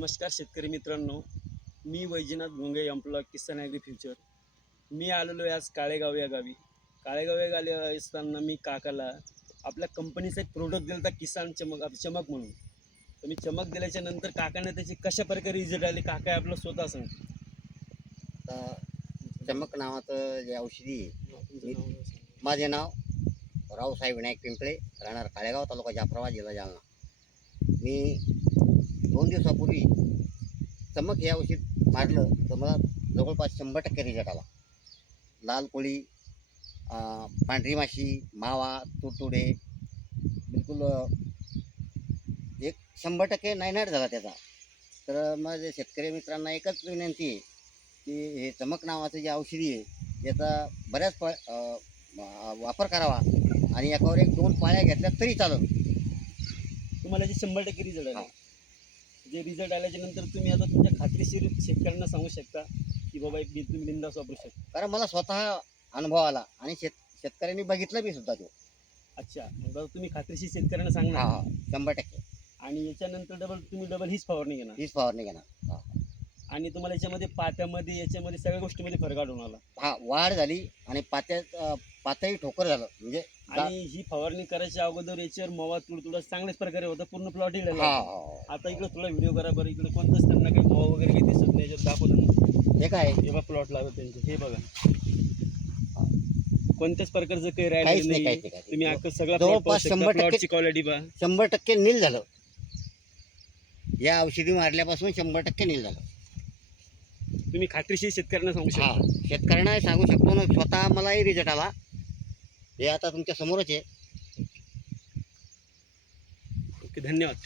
नमस्कार शेतकरी मित्रांनो, मी वैजनाथ भोंगे, एम्प्लॉय किसान ॲग्री फ्युचर. मी आलेलो आहे आज काळेगाव या गावी. काळेगाव या गावी असताना मी काकाला आपल्या कंपनीचा एक प्रोडक्ट दिला होता, किसान चमक म्हणून. तर मी चमक दिल्याच्या नंतर काकाने त्याची कशा प्रकारे रिझल्ट आले काका आपलं स्वतः सांगतो. आता चमक नावाचं जे औषधी आहे, तुमचं नाव काय सांगा? माझे नाव रावसाहेब विनायक पिंपळे, राहणार काळेगाव, तालुका जाफराबाद, जिल्हा जालना. मी 2 दिवसापूर्वी चमक हे औषध मारलं तर मला जवळपास 100% रिझल्ट आला. लाल कोळी, पांढरी माशी, मावा, तुडतुडे बिलकुल एक 100% नायनाट झाला त्याचा. तर माझ्या शेतकरी मित्रांना एकच विनंती आहे की हे चमक नावाचं जे औषधी आहे याचा बऱ्याच वापर करावा आणि याच्यावर 1-2 पाळ्या घेतल्या तरी चालेल. तुम्हाला जे 100% रिझल्ट हा. आले, जे रिझल्ट आल्याच्या नंतर तुम्ही आता तुमच्या खात्रीशीर शेतकऱ्यांना सांगू शकता की बाबा एक बी तुम्ही बिनधास्त वापरू शकता. कारण मला स्वतः अनुभव आला आणि शेतकऱ्यांनी बघितलं बी सुद्धा तो. अच्छा, मग आता तुम्ही खात्रीशीर शेतकऱ्यांना हा सांगणार हा 100% आणि याच्यानंतर तुम्ही डबल हीच फवारणी घेणार. हीच फवारणी घेणार. हा आणि तुम्हाला याच्यामध्ये पात्यामध्ये याच्यामध्ये सगळ्या गोष्टीमध्ये फरक आढळून आला. हा वाढ झाली आणि पातही ठोकर झालं म्हणजे आणि ही फवारणी करायच्या अगोदर याच्यावर मवा तुडतुडा चांगल्याच प्रकारे होता, पूर्ण प्लॉट हा इकडे. हा आता इकडे थोडा व्हिडिओ करा बरं, इकडे कोणतंच त्यांना काही मवा वगैरे काही दिसत नाही. याच्यात दाखवताना हे काय हे बघा प्लॉट लागत त्यांचे, हे बघा कोणत्याच प्रकारचं काही काहीच राहिलेलं नाही, नाही. काहीच नाही. तुम्ही अख्खा सगळा जवळपास 100% प्लॉटची क्वालिटी पहा. 100% नील झालं. या औषधी मारल्यापासून 100% नील झालं. तुम्ही खात्रीशीर शेतकऱ्यांना सांगू हा शकता. शेतकऱ्यांना सांगू शकतो ना, स्वतः मलाही रिझल्ट आला. हे आता तुमच्या समोरच आहे. ओके, धन्यवाद.